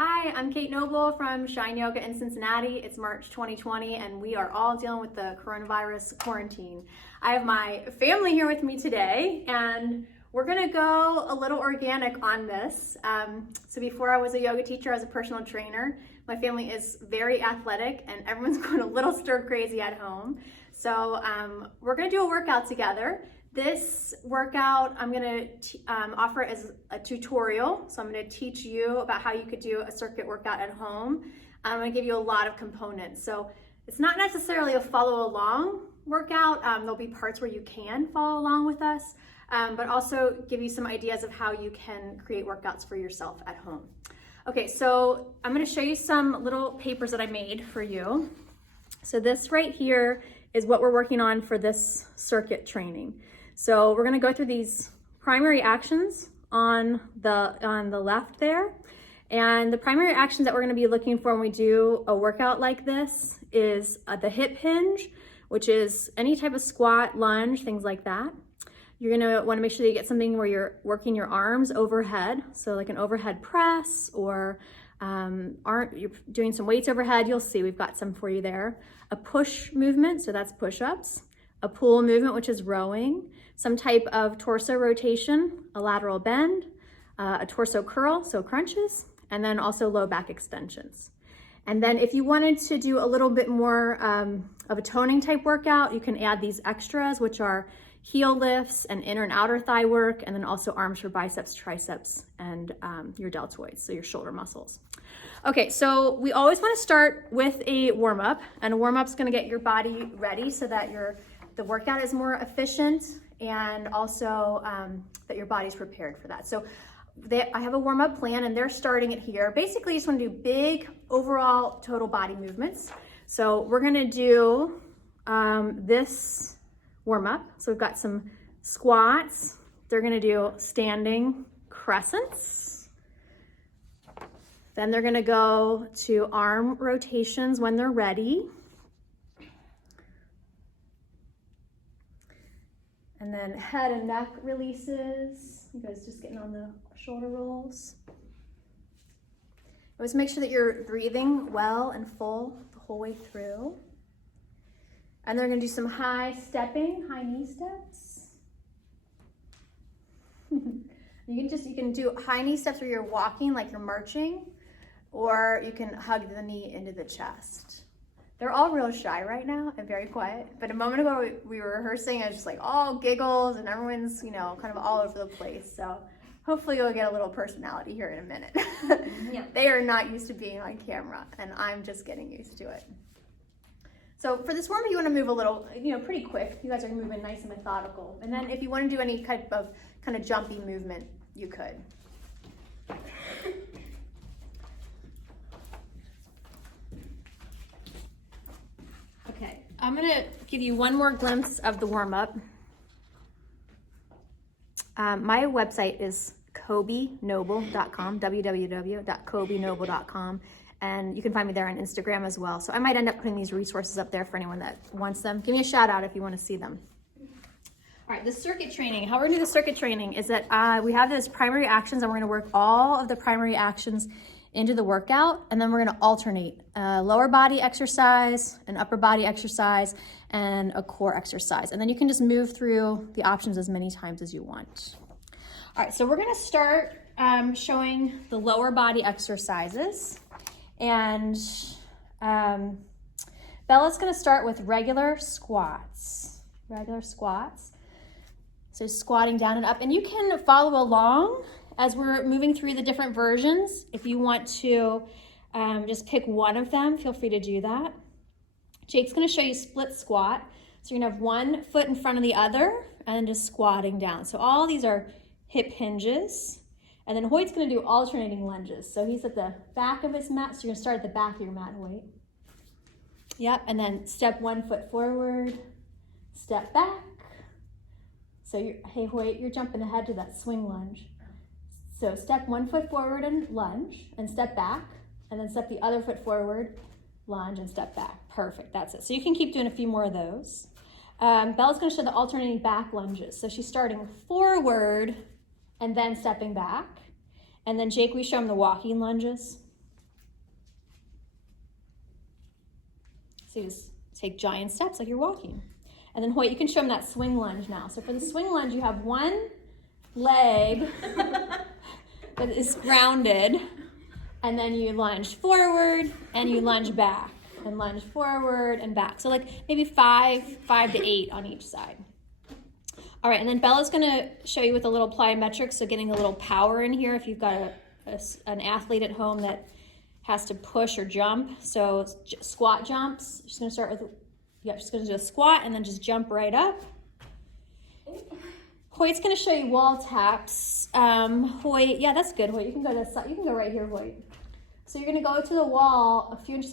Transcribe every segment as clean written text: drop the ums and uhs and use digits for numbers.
Hi, I'm Kate Noble from Shine Yoga in Cincinnati. It's March 2020 and we are all dealing with the coronavirus quarantine. I have my family here with me today and we're gonna go a little organic on this. So before I was a yoga teacher, I was a personal trainer. My family is very athletic and everyone's going a little stir crazy at home. So we're gonna do a workout together. This workout, I'm gonna offer it as a tutorial. So I'm gonna teach you about how you could do a circuit workout at home. I'm gonna give you a lot of components. So it's not necessarily a follow along workout. There'll be parts where you can follow along with us, but also give you some ideas of how you can create workouts for yourself at home. Okay, so I'm gonna show you some little papers that I made for you. So this right here is what we're working on for this circuit training. So we're gonna go through these primary actions on the left there. And the primary actions that we're gonna be looking for when we do a workout like this is the hip hinge, which is any type of squat, lunge, things like that. You're gonna wanna make sure that you get something where you're working your arms overhead. So like an overhead press or you're doing some weights overhead. You'll see we've got some for you there. A push movement, so that's push-ups. A pull movement, which is rowing. Some type of torso rotation, a lateral bend, a torso curl, so crunches, and then also low back extensions. And then if you wanted to do a little bit more of a toning type workout, you can add these extras, which are heel lifts and inner and outer thigh work, and then also arms for biceps, triceps, and your deltoids, so your shoulder muscles. Okay, so we always want to start with a warm-up, and a warm-up is going to get your body ready so that the workout is more efficient and also that your body's prepared for that. So I have a warm-up plan and they're starting it here. Basically, you just want to do big overall total body movements. So we're going to do this warm-up. So we've got some squats. They're going to do standing crescents. Then they're going to go to arm rotations when they're ready. And then head and neck releases. You guys just getting on the shoulder rolls. Always make sure that you're breathing well and full the whole way through. And they're gonna do some high knee steps. You can do high knee steps where you're walking like you're marching, or you can hug the knee into the chest. They're all real shy right now and very quiet. But a moment ago we were rehearsing, I was just like all giggles and everyone's, kind of all over the place. So hopefully you'll get a little personality here in a minute. Yeah. They are not used to being on camera and I'm just getting used to it. So for this warm-up, you want to move a little, pretty quick. You guys are moving nice and methodical. And then if you want to do any type of kind of jumpy movement, you could. Okay, I'm gonna give you one more glimpse of the warm-up. My website is kobenoble.com, www.kobenoble.com, and you can find me there on Instagram as well. So I might end up putting these resources up there for anyone that wants them. Give me a shout out if you want to see them. All right, the circuit training. How we're gonna do the circuit training is that we have those primary actions and we're gonna work all of the primary actions into the workout, and then we're gonna alternate a lower body exercise, an upper body exercise, and a core exercise. And then you can just move through the options as many times as you want. All right, so we're gonna start showing the lower body exercises. And Bella's gonna start with regular squats. So squatting down and up, and you can follow along as we're moving through the different versions. If you want to just pick one of them, feel free to do that. Jake's gonna show you split squat. So you're gonna have one foot in front of the other and then just squatting down. So all these are hip hinges. And then Hoyt's gonna do alternating lunges. So he's at the back of his mat. So you're gonna start at the back of your mat, Hoyt. Yep, and then step 1 foot forward, step back. So hey Hoyt, you're jumping ahead to that swing lunge. So step 1 foot forward and lunge and step back, and then step the other foot forward, lunge and step back. Perfect, that's it. So you can keep doing a few more of those. Bella's gonna show the alternating back lunges. So she's starting forward and then stepping back. And then Jake, we show him the walking lunges. So you just take giant steps like you're walking. And then Hoyt, you can show him that swing lunge now. So for the swing lunge, you have one leg that is grounded, and then you lunge forward and you lunge back, and lunge forward and back. So like maybe 5 to 8 on each side. All right, and then Bella's gonna show you with a little plyometrics, so getting a little power in here if you've got an athlete at home that has to push or jump. So squat jumps. She's gonna start with, she's gonna do a squat and then just jump right up. Hoyt's gonna show you wall taps. Hoyt, yeah, that's good, Hoyt. You can go to the side. You can go right here, Hoyt. So you're gonna go to the wall, a few inches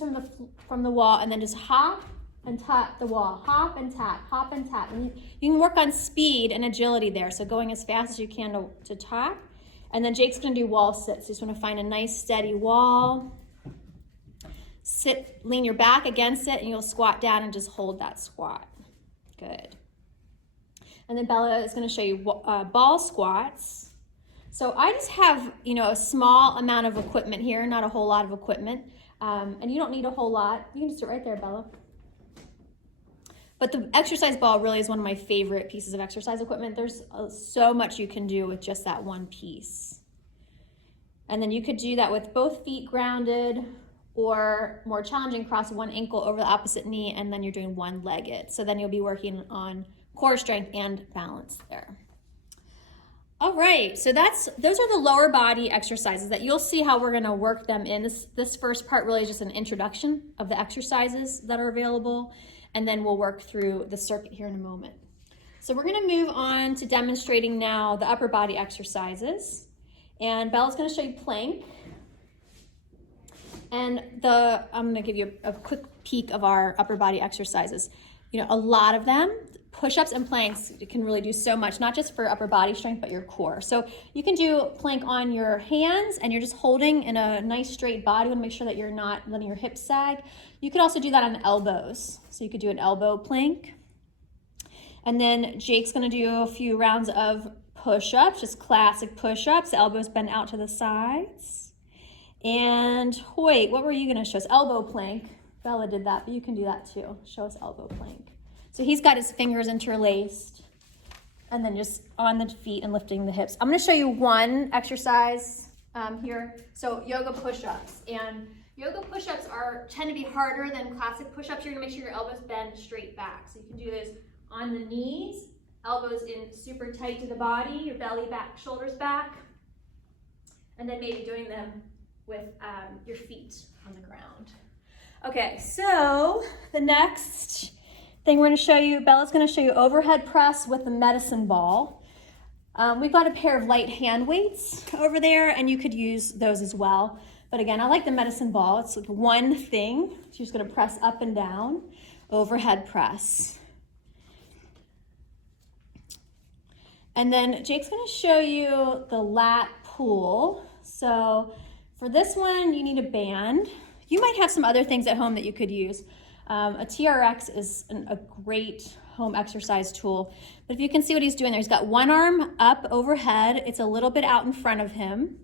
from the wall, and then just hop and tap the wall. Hop and tap, hop and tap. And you can work on speed and agility there. So going as fast as you can to tap. And then Jake's gonna do wall sits. So you just wanna find a nice steady wall. Sit, lean your back against it, and you'll squat down and just hold that squat. Good. And then Bella is going to show you ball squats. So I just have, a small amount of equipment here, not a whole lot of equipment. And you don't need a whole lot. You can just do it right there, Bella. But the exercise ball really is one of my favorite pieces of exercise equipment. There's so much you can do with just that one piece. And then you could do that with both feet grounded, or more challenging, cross one ankle over the opposite knee, and then you're doing one-legged. So then you'll be working on core strength and balance there. All right, so those are the lower body exercises that you'll see how we're gonna work them in. This first part really is just an introduction of the exercises that are available, and then we'll work through the circuit here in a moment. So we're gonna move on to demonstrating now the upper body exercises. And Bella's gonna show you plank. And I'm gonna give you a quick peek of our upper body exercises. A lot of them, push-ups and planks, you can really do so much, not just for upper body strength, but your core. So you can do plank on your hands and you're just holding in a nice straight body. You wanna make sure that you're not letting your hips sag. You could also do that on elbows. So you could do an elbow plank. And then Jake's gonna do a few rounds of push-ups, just classic push-ups, elbows bent out to the sides. And Hoyt, what were you gonna show us? Elbow plank. Bella did that, but you can do that too. Show us elbow plank. So he's got his fingers interlaced and then just on the feet and lifting the hips. I'm gonna show you one exercise here. So yoga push-ups. And yoga push-ups tend to be harder than classic push-ups. You're gonna make sure your elbows bend straight back. So you can do this on the knees, elbows in super tight to the body, your belly back, shoulders back, and then maybe doing them with your feet on the ground. Okay, so the next thing we're gonna show you, Bella's gonna show you overhead press with the medicine ball. We've got a pair of light hand weights over there, and you could use those as well. But again, I like the medicine ball. It's like one thing. So you're just gonna press up and down, overhead press. And then Jake's gonna show you the lat pull. So for this one, you need a band. You might have some other things at home that you could use. A TRX is a great home exercise tool. But if you can see what he's doing there, he's got one arm up overhead. It's a little bit out in front of him.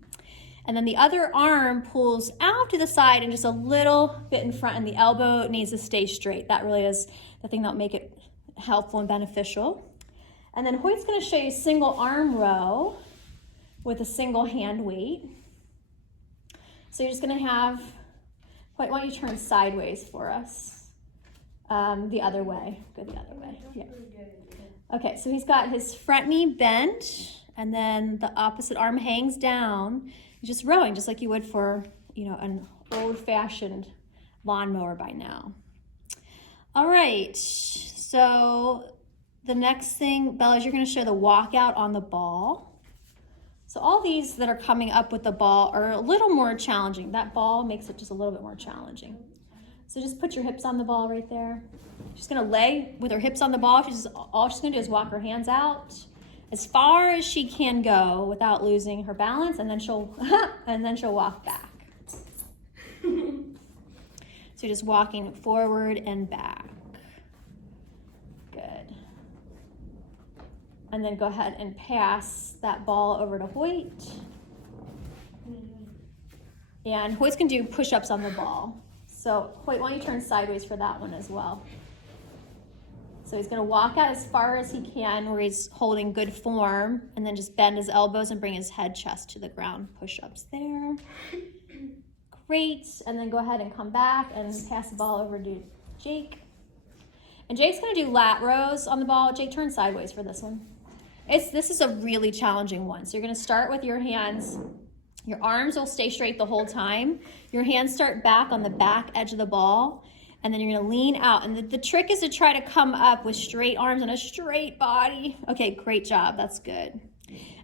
And then the other arm pulls out to the side and just a little bit in front, and the elbow needs to stay straight. That really is the thing that'll make it helpful and beneficial. And then Hoyt's gonna show you single arm row with a single hand weight. So you're just gonna have, why don't you turn sideways for us? The other way, go the other way, yeah. Okay, so he's got his front knee bent, and then the opposite arm hangs down. He's just rowing, just like you would for, an old-fashioned lawnmower by now. All right, so the next thing, Bella, is you're gonna show the walkout on the ball. So all these that are coming up with the ball are a little more challenging. That ball makes it just a little bit more challenging. So just put your hips on the ball right there. She's gonna lay with her hips on the ball. All she's gonna do is walk her hands out as far as she can go without losing her balance, and then she'll walk back. So just walking forward and back. Good. And then go ahead and pass that ball over to Hoyt. And Hoyt's gonna do push-ups on the ball. So Hoyt, why don't you turn sideways for that one as well? So he's gonna walk out as far as he can where he's holding good form, and then just bend his elbows and bring his head chest to the ground. Push-ups there. Great, and then go ahead and come back and pass the ball over to Jake. And Jake's gonna do lat rows on the ball. Jake, turn sideways for this one. This is a really challenging one. So you're gonna start with your hands. Your arms will stay straight the whole time. Your hands start back on the back edge of the ball, and then you're gonna lean out. And the trick is to try to come up with straight arms and a straight body. Okay, great job, that's good.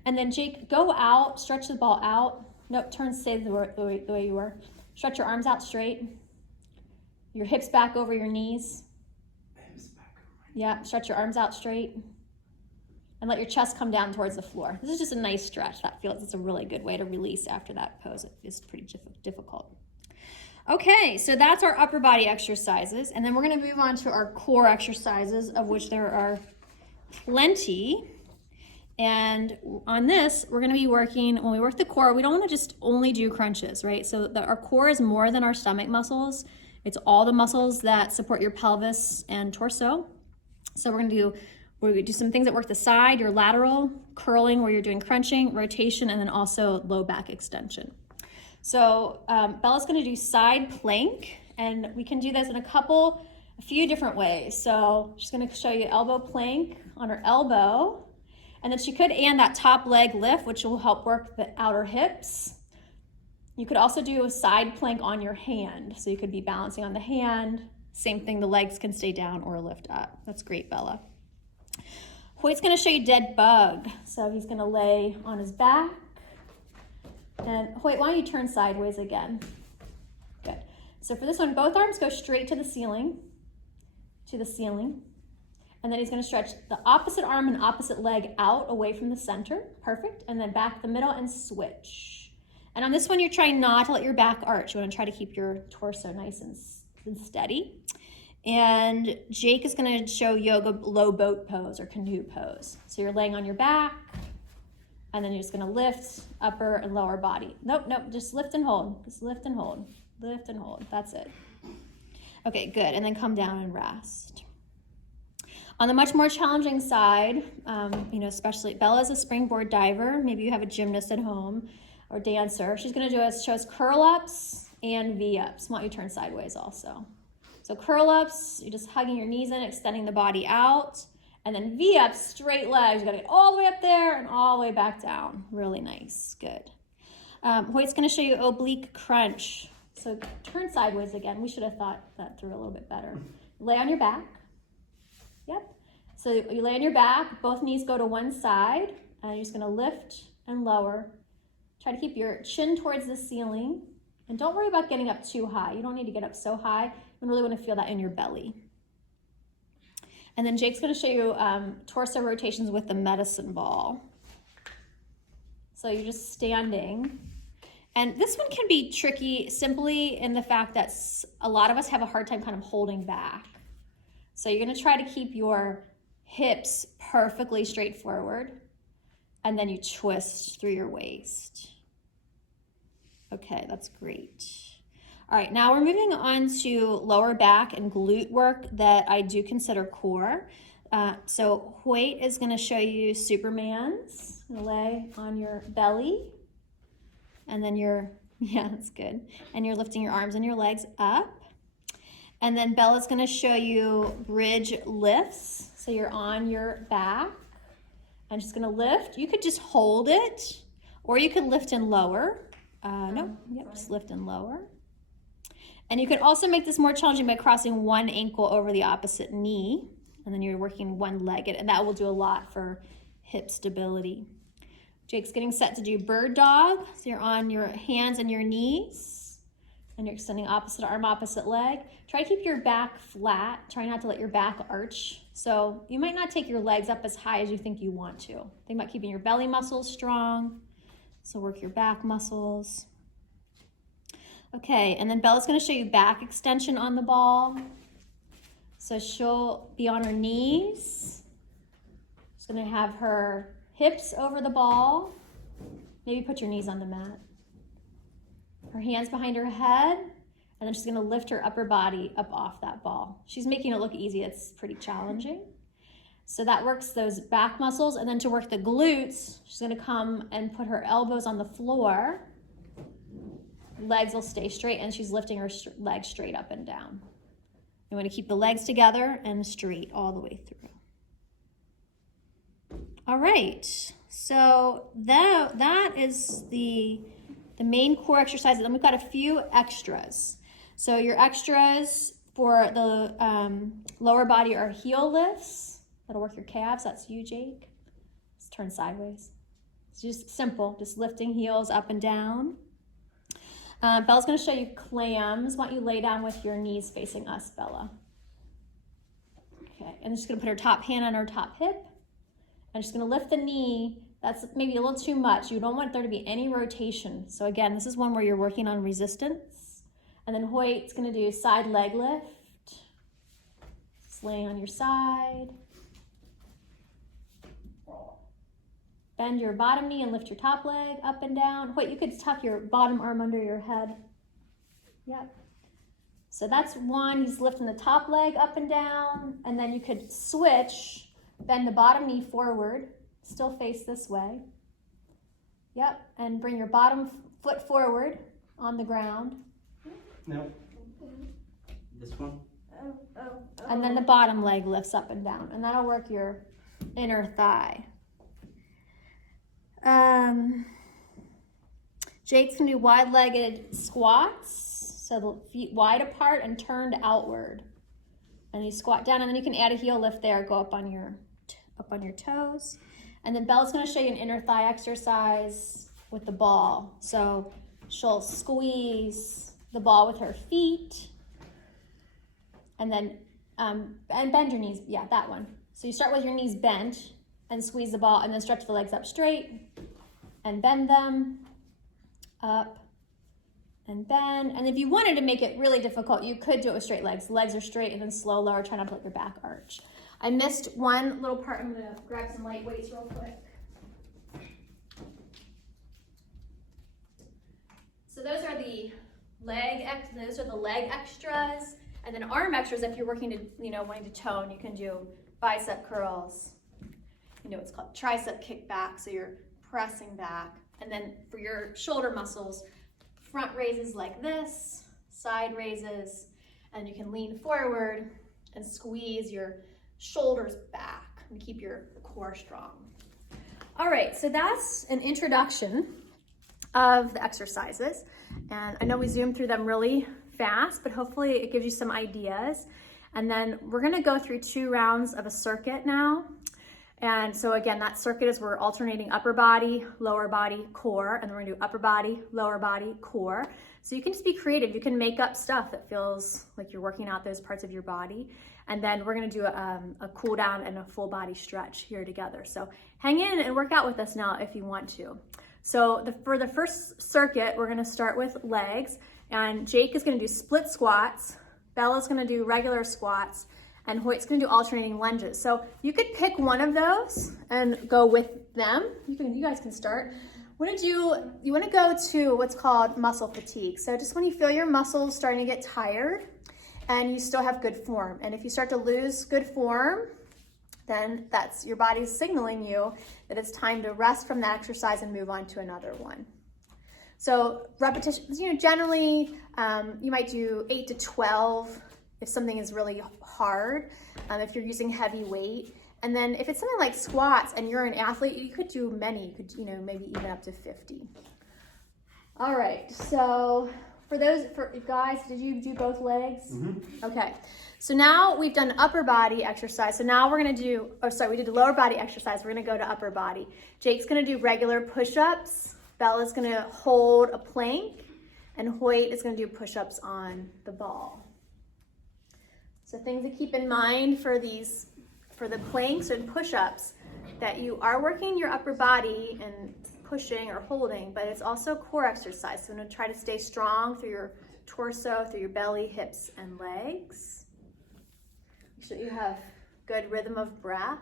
And then Jake, go out, stretch the ball out. Nope, stay the way you were. Stretch your arms out straight. Your hips back over your knees. Yeah, stretch your arms out straight. And let your chest come down towards the floor. This is just a nice stretch. That feels, it's a really good way to release after that pose. It is pretty difficult. Okay, so that's our upper body exercises. And then we're gonna move on to our core exercises, of which there are plenty. And on this, we're gonna be working, when we work the core, we don't wanna just only do crunches, right? So our core is more than our stomach muscles. It's all the muscles that support your pelvis and torso. So we're gonna do some things that work the side, your lateral, curling where you're doing crunching, rotation, and then also low back extension. So Bella's gonna do side plank, and we can do this in a few different ways. So she's gonna show you elbow plank on her elbow, and then she could add that top leg lift, which will help work the outer hips. You could also do a side plank on your hand. So you could be balancing on the hand. Same thing, the legs can stay down or lift up. That's great, Bella. Hoyt's gonna show you dead bug. So he's gonna lay on his back. And Hoyt, why don't you turn sideways again? Good. So for this one, both arms go straight to the ceiling. And then he's gonna stretch the opposite arm and opposite leg out away from the center. Perfect. And then back the middle and switch. And on this one, you're trying not to let your back arch. You wanna try to keep your torso nice and steady. And Jake is gonna show yoga low boat pose or canoe pose. So you're laying on your back, and then you're just gonna lift upper and lower body. Nope, just lift and hold. Just lift and hold, lift and hold, that's it. Okay, good, and then come down and rest. On the much more challenging side, especially Bella's a springboard diver. Maybe you have a gymnast at home or dancer. She's gonna show us curl ups and V-ups. Why don't you turn sideways also? So curl ups, you're just hugging your knees in, extending the body out. And then V-ups, straight legs. You gotta get all the way up there and all the way back down. Really nice, good. Hoyt's gonna show you oblique crunch. So turn sideways again. We should have thought that through a little bit better. Lay on your back. Yep. So you lay on your back, both knees go to one side, and you're just gonna lift and lower. Try to keep your chin towards the ceiling. And don't worry about getting up too high. You don't need to get up so high. You really want to feel that in your belly. And then Jake's going to show you torso rotations with the medicine ball. So you're just standing. And this one can be tricky simply in the fact that a lot of us have a hard time kind of holding back. So you're going to try to keep your hips perfectly straight forward, and then you twist through your waist. Okay, that's great. All right, now we're moving on to lower back and glute work that I do consider core. So Hoyt is gonna show you Superman's. Lay on your belly, and then that's good. And you're lifting your arms and your legs up. And then Bella's gonna show you bridge lifts. So you're on your back and just gonna lift. You could just hold it, or you could lift and lower. Just lift and lower. And you could also make this more challenging by crossing one ankle over the opposite knee, and then you're working one-legged, and that will do a lot for hip stability. Jake's getting set to do bird dog. So you're on your hands and your knees, and you're extending opposite arm, opposite leg. Try to keep your back flat. Try not to let your back arch. So you might not take your legs up as high as you think you want to. Think about keeping your belly muscles strong. So work your back muscles. Okay, and then Bella's gonna show you back extension on the ball. So she'll be on her knees. She's gonna have her hips over the ball. Maybe put your knees on the mat. Her hands behind her head, And then she's gonna lift her upper body up off that ball. She's making it look easy. It's pretty challenging. So that works those back muscles. And then to work the glutes, she's gonna come and put her elbows on the floor. Legs will stay straight, and she's lifting her legs straight up and down. You want to keep the legs together and straight all the way through. All right, so that is the main core exercise. Then we've got a few extras. So your extras for the lower body are heel lifts. That'll work your calves. That's you, Jake. Let's turn sideways. It's just simple, just lifting heels up and down. Bella's going to show you clams. Why don't you lay down with your knees facing us, Bella? Okay, and just going to put her top hand on her top hip. And just going to lift the knee. That's maybe a little too much. You don't want there to be any rotation. So again, this is one where you're working on resistance. And then Hoyt's going to do side leg lift. Just laying on your side. Bend your bottom knee and lift your top leg up and down. Hoyt, you could tuck your bottom arm under your head. Yep. So that's one. He's lifting the top leg up and down. And then you could switch, bend the bottom knee forward, still face this way. Yep. And bring your bottom foot forward on the ground. No. This one? And then the bottom leg lifts up and down. And that'll work your inner thigh. Jake's gonna do wide-legged squats, so the feet wide apart and turned outward. And you squat down, and then you can add a heel lift there, go up on your toes. And then Bella's gonna show you an inner thigh exercise with the ball. So she'll squeeze the ball with her feet, and then and bend your knees. Yeah, that one. So you start with your knees bent and squeeze the ball, and then stretch the legs up straight and bend them up and bend. And if you wanted to make it really difficult, you could do it with straight legs. Legs are straight, and then slow lower. Try not to let your back arch. I missed one little part. I'm gonna grab some light weights real quick. So those are the leg extras, and then arm extras. If you're working to, wanting to tone, you can do bicep curls. It's called tricep kickback, so you're pressing back. And then for your shoulder muscles, front raises like this, side raises, and you can lean forward and squeeze your shoulders back and keep your core strong. All right, so that's an introduction of the exercises. And I know we zoomed through them really fast, but hopefully it gives you some ideas. And then we're gonna go through 2 rounds of a circuit now. And so again, that circuit is we're alternating upper body, lower body, core, and then we're gonna do upper body, lower body, core. So you can just be creative. You can make up stuff that feels like you're working out those parts of your body. And then we're gonna do a cool down and a full body stretch here together. So hang in and work out with us now if you want to. So for the first circuit, we're gonna start with legs, and Jake is gonna do split squats, Bella's gonna do regular squats, and Hoyt's gonna do alternating lunges. So you could pick one of those and go with them. You guys can start. You wanna go to what's called muscle fatigue. So just when you feel your muscles starting to get tired and you still have good form. And if you start to lose good form, then that's your body's signaling you that it's time to rest from that exercise and move on to another one. So repetitions, generally you might do 8 to 12 if something is really hard, if you're using heavy weight. And then if it's something like squats and you're an athlete, you could do many. You could, maybe even up to 50. All right, so for guys, did you do both legs? Mm-hmm. Okay, so now we've done upper body exercise. So now we're gonna do, we did the lower body exercise. We're gonna go to upper body. Jake's gonna do regular push-ups. Bella's gonna hold a plank, and Hoyt is gonna do push-ups on the ball. So things to keep in mind for the planks and push-ups, that you are working your upper body and pushing or holding, but it's also core exercise. So I'm gonna try to stay strong through your torso, through your belly, hips, and legs. Make sure you have good rhythm of breath.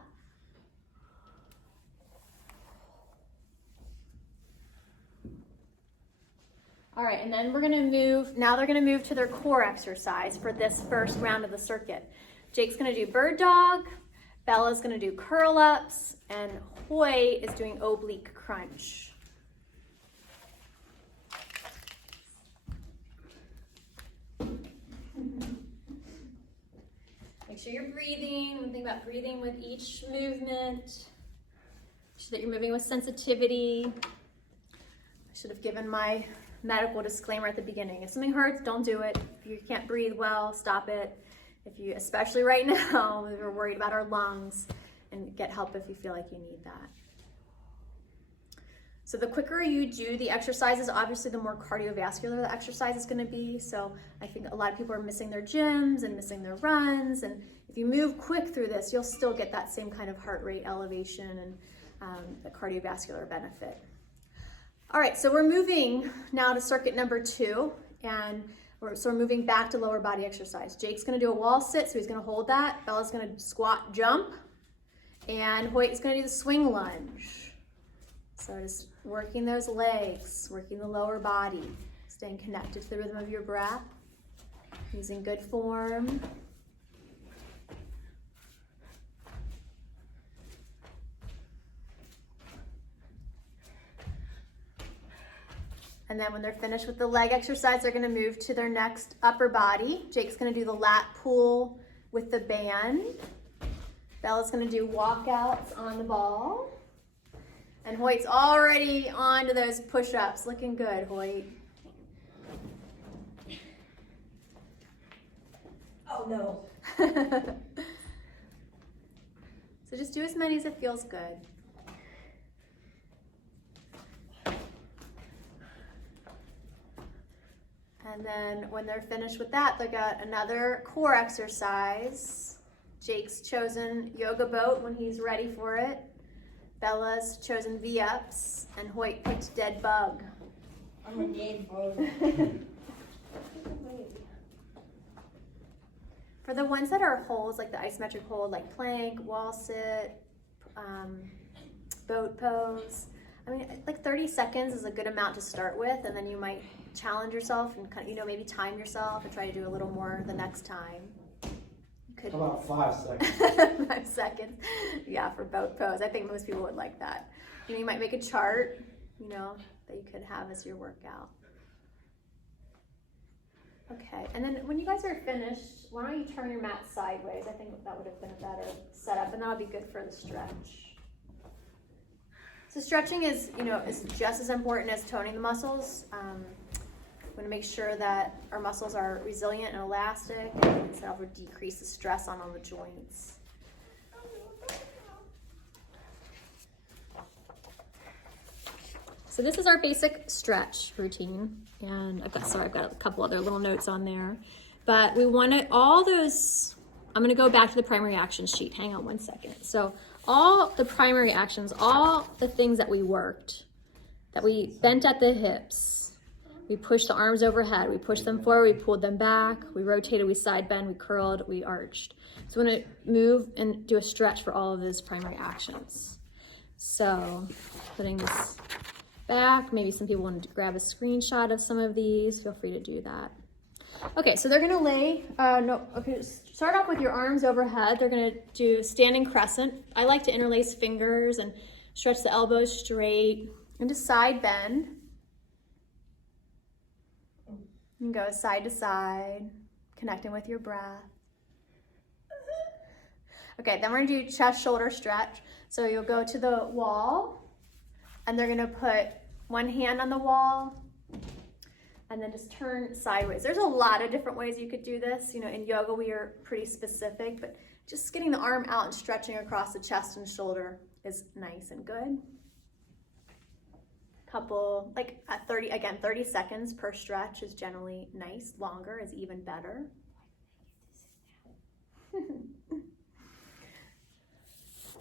All right, and then we're gonna move, now they're gonna move to their core exercise for this first round of the circuit. Jake's gonna do bird dog, Bella's gonna do curl ups, and Hoy is doing oblique crunch. Make sure you're breathing. Think about breathing with each movement. So that you're moving with sensitivity. I should have given my medical disclaimer at the beginning. If something hurts, don't do it. If you can't breathe well, stop it. If you, especially right now, we're worried about our lungs, and get help if you feel like you need that. So the quicker you do the exercises, obviously the more cardiovascular the exercise is going to be. So I think a lot of people are missing their gyms and missing their runs. And if you move quick through this, you'll still get that same kind of heart rate elevation and the cardiovascular benefit. All right, so we're moving now to circuit number 2, and we're moving back to lower body exercise. Jake's gonna do a wall sit, so he's gonna hold that. Bella's gonna squat jump, and Hoyt is gonna do the swing lunge. So just working those legs, working the lower body, staying connected to the rhythm of your breath, using good form. And then when they're finished with the leg exercise, they're gonna move to their next upper body. Jake's gonna do the lat pull with the band. Bella's gonna do walkouts on the ball. And Hoyt's already on to those push-ups. Looking good, Hoyt. Oh no. So just do as many as it feels good. And then when they're finished with that, they got another core exercise. Jake's chosen yoga boat when he's ready for it. Bella's chosen V-ups, and Hoyt picked dead bug. I'm a dead bug. For the ones that are holds, like the isometric hold, like plank, wall sit, boat pose, I mean, like 30 seconds is a good amount to start with, and then you might challenge yourself and kind of, maybe time yourself and try to do a little more the next time. You How about 5 seconds? 5 seconds. Yeah, for boat pose. I think most people would like that. You might make a chart, that you could have as your workout. Okay, and then when you guys are finished, why don't you turn your mat sideways? I think that would have been a better setup, and that'll be good for the stretch. So stretching is just as important as toning the muscles. We want to make sure that our muscles are resilient and elastic, and so that would decrease the stress on all the joints. So this is our basic stretch routine, and I've got a couple other little notes on there, but we want to all those. I'm going to go back to the primary action sheet. Hang on one second. So all the primary actions, all the things that we worked, that we bent at the hips, we pushed the arms overhead, we pushed them forward, we pulled them back, we rotated, we side bend, we curled, we arched. So we're going to move and do a stretch for all of those primary actions. So putting this back, maybe some people want to grab a screenshot of some of these, feel free to do that. Okay, so they're gonna start off with your arms overhead. They're gonna do standing crescent. I like to interlace fingers and stretch the elbows straight and just side bend. And go side to side, connecting with your breath. Okay, then we're gonna do chest shoulder stretch. So you'll go to the wall, and they're gonna put one hand on the wall and then just turn sideways. There's a lot of different ways you could do this. In yoga we are pretty specific, but just getting the arm out and stretching across the chest and shoulder is nice and good. Couple, 30 seconds per stretch is generally nice. Longer is even better.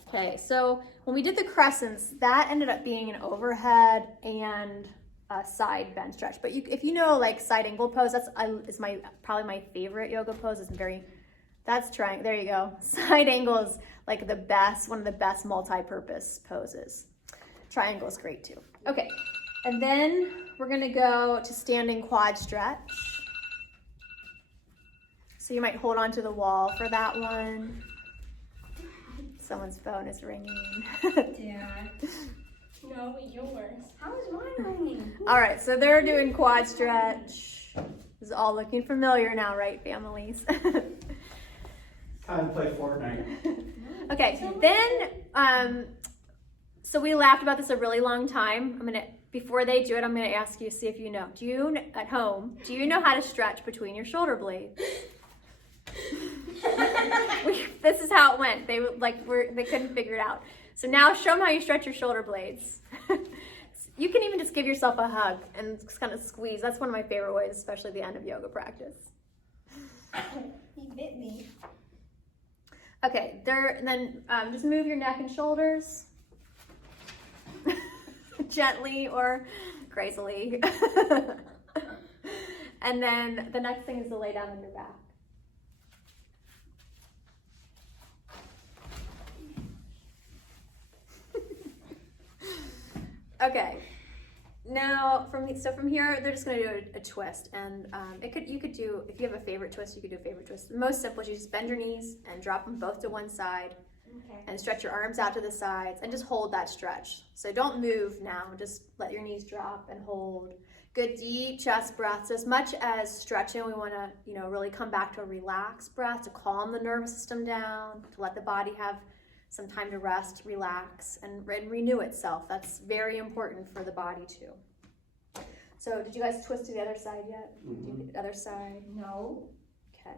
Okay, so when we did the crescents, that ended up being an overhead and a side bend stretch. But if side angle pose, that's probably my favorite yoga pose. That's trying. There you go. Side angle is like the best, one of the best multi-purpose poses. Triangle is great too. Okay, and then we're gonna go to standing quad stretch. So you might hold on to the wall for that one. Someone's phone is ringing. Dad. No, yours. How is mine ringing? All right, so they're doing quad stretch. This is all looking familiar now, right, families? Time to play Fortnite. Okay, then, so we laughed about this a really long time. Before they do it, I'm gonna ask you, see if you know. At home, do you know how to stretch between your shoulder blades? This is how it went. They couldn't figure it out. So now show them how you stretch your shoulder blades. You can even just give yourself a hug and just kind of squeeze. That's one of my favorite ways, especially at the end of yoga practice. He bit me. Okay, then just move your neck and shoulders gently or crazily. And then the next thing is to lay down on your back. Okay, now from here they're just gonna do a twist, and you could do, if you have a favorite twist, you could do a favorite twist. The most simple is you just bend your knees and drop them both to one side, and stretch your arms out to the sides and just hold that stretch. So don't move now, just let your knees drop and hold. Good deep chest breaths. As much as stretching, we want to really come back to a relaxed breath to calm the nervous system down, to let the body have some time to rest, relax, and renew itself. That's very important for the body too. So did you guys twist to the other side yet? Mm-hmm. Do the other side? No. Okay.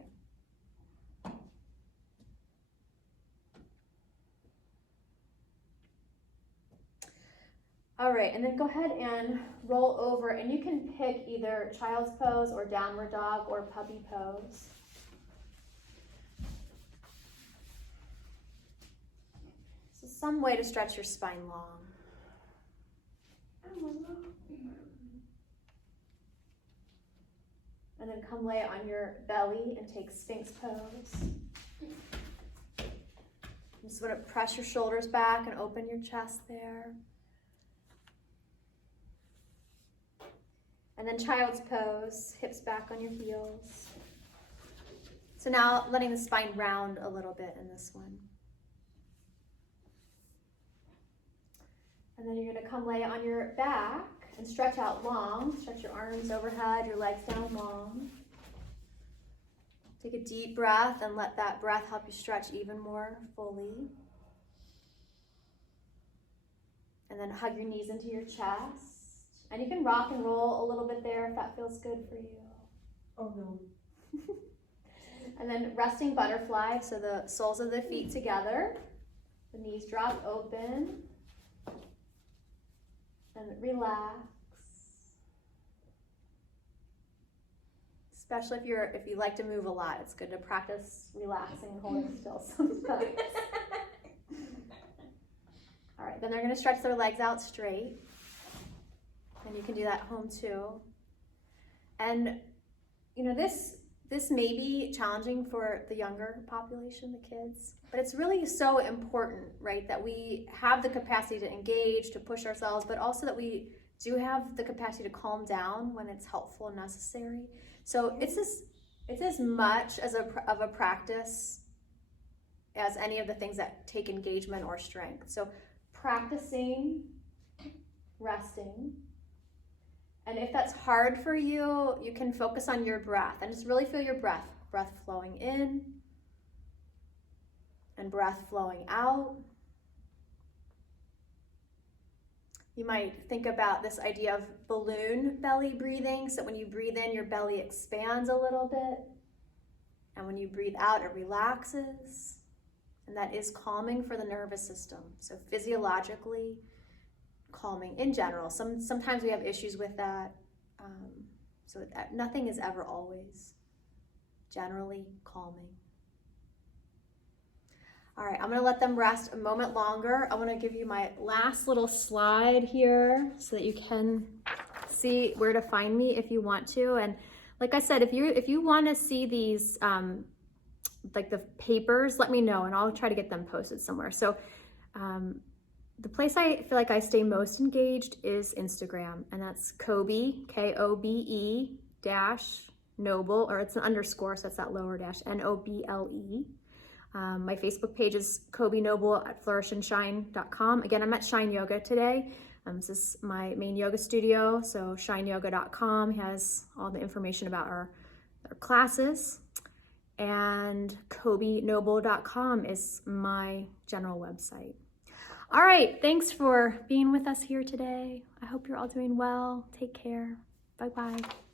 All right, and then go ahead and roll over, and you can pick either child's pose or downward dog or puppy pose. So some way to stretch your spine long. And then come lay on your belly and take Sphinx pose. You just want to press your shoulders back and open your chest there. And then child's pose, hips back on your heels. So now letting the spine round a little bit in this one. And then you're gonna come lay on your back and stretch out long. Stretch your arms overhead, your legs down long. Take a deep breath and let that breath help you stretch even more fully. And then hug your knees into your chest. And you can rock and roll a little bit there if that feels good for you. Oh no. And then resting butterfly, so the soles of the feet together. The knees drop open. And relax. Especially if you like to move a lot, it's good to practice relaxing and holding still sometimes. All right, then they're going to stretch their legs out straight. And you can do that at home too. And this may be challenging for the younger population, the kids, but it's really so important, right, that we have the capacity to engage, to push ourselves, but also that we do have the capacity to calm down when it's helpful and necessary. So it's as much of a practice as any of the things that take engagement or strength. So practicing, resting. And if that's hard for you, you can focus on your breath and just really feel your breath flowing in and breath flowing out. You might think about this idea of balloon belly breathing. So when you breathe in, your belly expands a little bit. And when you breathe out, it relaxes. And that is calming for the nervous system. So physiologically, calming in general. Sometimes we have issues with that. So nothing is ever always. Generally calming. All right, I'm gonna let them rest a moment longer. I wanna give you my last little slide here so that you can see where to find me if you want to. And like I said, if you wanna see these, like the papers, let me know and I'll try to get them posted somewhere. So the place I feel like I stay most engaged is Instagram, and that's Kobe, Kobe dash Noble, or it's an underscore, so it's that lower dash, Noble. My Facebook page is Kobe Noble at flourishandshine.com. Again, I'm at Shine Yoga today. This is my main yoga studio, so shineyoga.com has all the information about our classes. And KobeNoble.com is my general website. All right, thanks for being with us here today. I hope you're all doing well. Take care. Bye-bye.